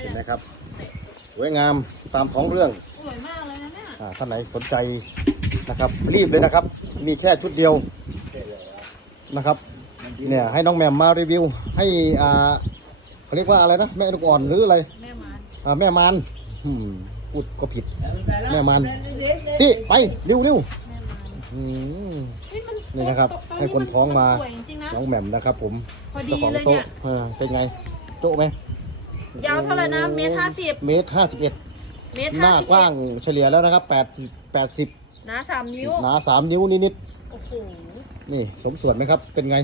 เห็นไหมครับสวยงามตามท้องเรื่องสวยมากเลยนะเนี่ยอ่าท่านไหนสนใจนะครับ รีบเลยนะครับ มีแค่ชุดเดียวนะครับเนี่ยให้น้องแหม่มมารีวิว ให้อ่าเขาเรียกว่าอะไรนะ แม่ลูกอ่อนหรืออะไร แม่มันอ่าแม่มารอืมพูดก็ผิด แม่มารพี่ไปเร็วเร็วแม่มันอืม เฮ้ยมันนี่นะครับตตให้คนท้องมา สวยจริงๆนะ น้องแหม่มนะครับ ผมพอดีเจ้าของเลยโต๊ะเนี่ยอ่าเป็นไงโต๊ะไหม ยาวเท่าไหร่นะเมตรห้าสิบเมตรห้าสิบเอ็ดเมตรหห้าน้าสิบกว้างเฉลี่ยแล้วนะครับแปดแปดสิบหนาสามนิ้วหนาสามนิ้วนิดโอ้โหๆนี่สมส่วนไหมครับ เป็นไง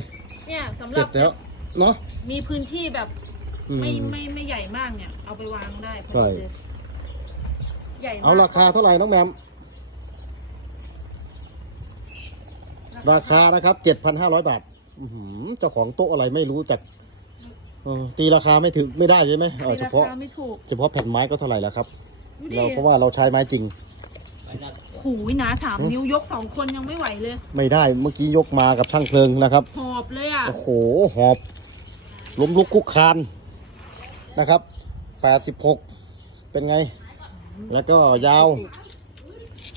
เนี่ยสำหเสร็รัจบแล้วเนาะมีพื้นที่แบบอืม ไม่ไม่ไม่ใหญ่มากเนี่ย เอาไปวางได้พอใช่ดีเลยใหญ่มกเอาราคาเท่าไหร่น้องแหมมราคานะครับเจ็ดพันห้าร้อยบาทอื้อหือเจ้าของโต๊ะอะไรไม่รู้จัก เออตีราคาไม่ถึงไม่ได้ใช่ไหมเออเฉราพาะคาไม่ถูกเฉพาะแผ่นไม้ก็เท่าไหร่แล้วครับ ดูดิเราเพราะว่าเราใช้ไม้จริง หูยหนาสามนิ้วยกสองคนยังไม่ไหวเลย ไม่ได้เมื่อกี้ยกมากับช่างเพลิงนะครับ หอบเลยอะ โอ้โห หอบ ล้มลุกคุกคานนะครับ 86 เป็นไง แล้วก็ยาว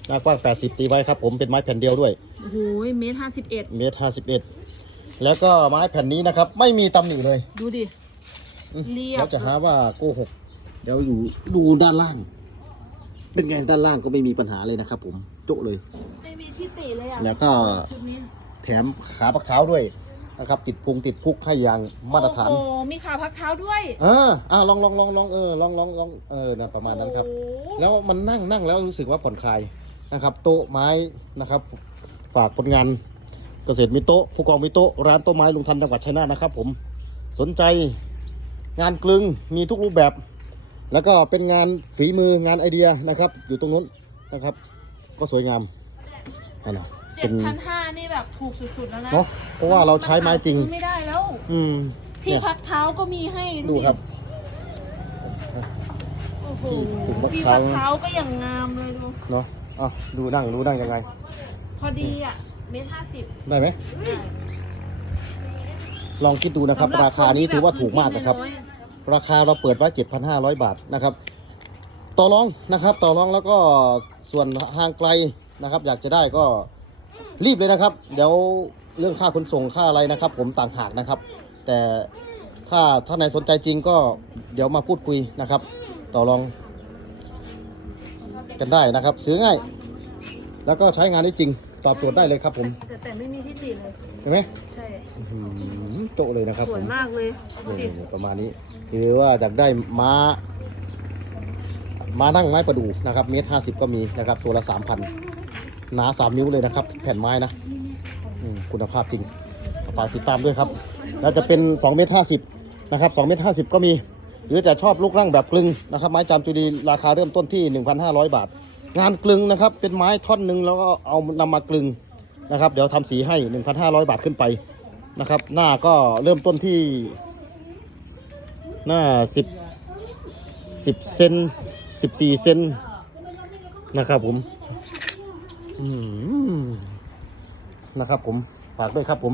หน้ากว้าง 80 ตีไว้ครับผม เป็นไม้แผ่นเดียวด้วย โอ้โหเมตรห้าสิบเอ็ดเมตร51 แล้วก็ไม้แผ่นนี้นะครับ ไม่มีตำหนิเลย ดูดิอืม เรียบ เขาจะหาว่าโกหก เดี๋ยวอยู่ดูด้านล่าง เป็นไงด้านล่างก็ไม่มีปัญหาเลยนะครับ ผมโจ๊ะเลย ไม่มีที่ติเลยอะแล้วก็ ชุดนี้แถมขาปักเท้าด้วยนะครับ ติดพุงติดพุกให้อย่างมาตรฐานโอ้โหมีขาพักเท้าด้วยเอออ่าลองลองลองลองเออลองลองลองเออนะประมาณนั้นครับ โอ้โหแล้วมันนั่งนั่งแล้วรู้สึกว่าผ่อนคลายนะครับ โต๊ะไม้นะครับ ฝากผลงานเกษตรมีโต๊ะผู้กองมีโต๊ะร้านโต๊ะไม้ลุงทันจังหวัดชัยนาทนะครับ ผมสนใจ งานกลึงมีทุกรูปแบบ แล้วก็เป็นงานฝีมืองานไอเดียนะครับ อยู่ตรงนู้นนะครับ ก็สวยงามนั่นนะเจ็เป็ดนพันห้านี่แบบถูกสุดๆแล้วนะเนาะเพราะว่าเราใช้ไม้จริง นหาซื้อไม่ได้แล้ว อืมที่เนี่ยพักเท้าก็มีให้ดูครับ โอ้โหที่พักที่เท้าพักเท้าก็อย่างงามเลยดู เนาะอะดูนั่งดูนั่งยังไง พอดีอะ เมตรห้าสิบได้ไหม ลองคิดดูนะครับ ราคานี้ถือว่าถูกมากนะครับ ราคาเราเปิดไว้7,500 บาทนะครับ ต่อรองนะครับ ต่อรองแล้วก็ส่วนห่างไกลนะครับ อยากจะได้ก็รีบเลยนะครับ เดี๋ยวเรื่องค่าขนส่งค่าอะไรนะครับ ผมต่างหากนะครับ แต่ถ้าท่านไหนสนใจจริงก็เดี๋ยวมาพูดคุยนะครับ ต่อรอง กันได้นะครับ ซื้อง่าย แล้วก็ใช้งานได้จริง ตอบโจทย์ได้เลยครับผมแต่แต่ไม่มีที่ติเลย เห็นไหมใช่อื้อหือโตะเลยนะครับสผวยมมากเลยดูนี่ดิๆประมาณนี้หรือว่าอยากได้ม้ามานั่งไม้ประดู่นะครับเมตรห้าสิบก็มีนะครับ ตัวละสามพันหนาสามนิ้วเลยนะครับ แผ่นไม้นะอืมคุณภาพจริงฝากติดตามด้วยครับ แล้วจะเป็น2เมตรห้าสิบนะครับ2เมตรห้าสิบก็มี หรือจะชอบลูกร่างแบบกลึงนะครับ ไม้จามจุรีราคาเริ่มต้นที่ 1,500 บาท งานกลึงนะครับ เป็นไม้ท่อนหนึ่งแล้วก็เอานำมากลึงนะครับ เดี๋ยวทำสีให้ 1,500 บาทขึ้นไปนะครับ หน้าก็เริ่มต้นที่ หน้าสิบสิบเซนสิบสี่เซนนะครับผมนะครับผมฝากด้วยครับผม